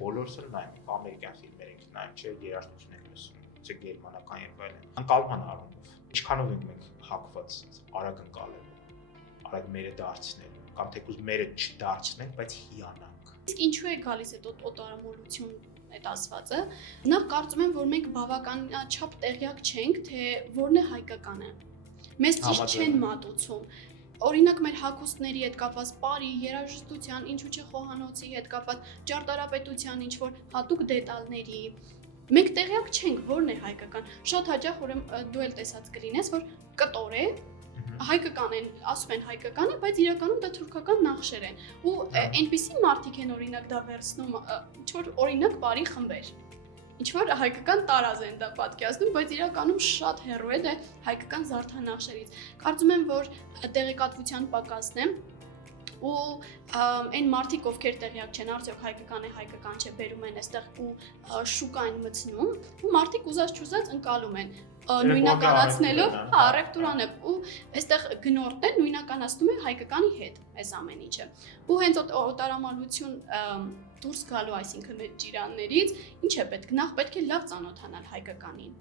Բոլորս էլ նայում, ամերիկյան ֆիլմեր ենք նայում, չէ, երաժշտություն ենք լսում, չէ, գերմանական եւ այլն։ Անկալման առումով, ինչքանով ենք մենք հակված արագ ընկալելու, արագ մերը դարձնելու, կամ թեկուզ մերը չդարձնենք, բայց հիանանք։ Իսկ ինչու է գալիս այդ օտարամոլություն այդ ասվածը։ Նախ կարծում եմ, որ մենք բավականաչափ տեղյակ չենք, թե որն է հայկականը։ Մեզ ճիշտ չեն մատուցում։ Օրինակ մեր հագուստների հետ կապված բարի, երաժշտության, ինչու չէ խոհանոցի հետ կապված ճարտարապետության ինչ-որ հատուկ դետալների։ Մենք տեղյակ չենք, որն է հայկական։ Շատ հաճախ ուրեմն դու էլ տեսած կլինես, որ կտոր է, հայկական են, ասում են հայկական է, բայց իրականում դա թուրքական նախշեր են։ Ու այնպիսի մարդիկ են օրինակ դա վերցնում, ինչ-որ օրինակ բարի խմբեր։ Ինչ-որ հայկական տարազ են դա պատկերացնում, բայց իրականում շատ հեռու է դա հայկական զարդանախշերից։ Կարծում եմ, որ տեղեկատվության պակասն է ու այն մարդիկ, ովքեր տեղյակ չեն, արդյոք հայկական է, հայկական չէ, բերում են այստեղ ու շուկային մտցնում, ու մարդիկ ուզած-չուզած ընկալում են նույնականացնելով, առևտուրանը ու այստեղ գնորդն է նույնականացնում է հայկականի հետ այս ամեն ինչը։ Ու հենց օտարամոլություն դուրս գալու, այսինքն մեր ճիրաններից, ինչ է պետք, նախ պետք է լավ ծանոթանալ հայկականին։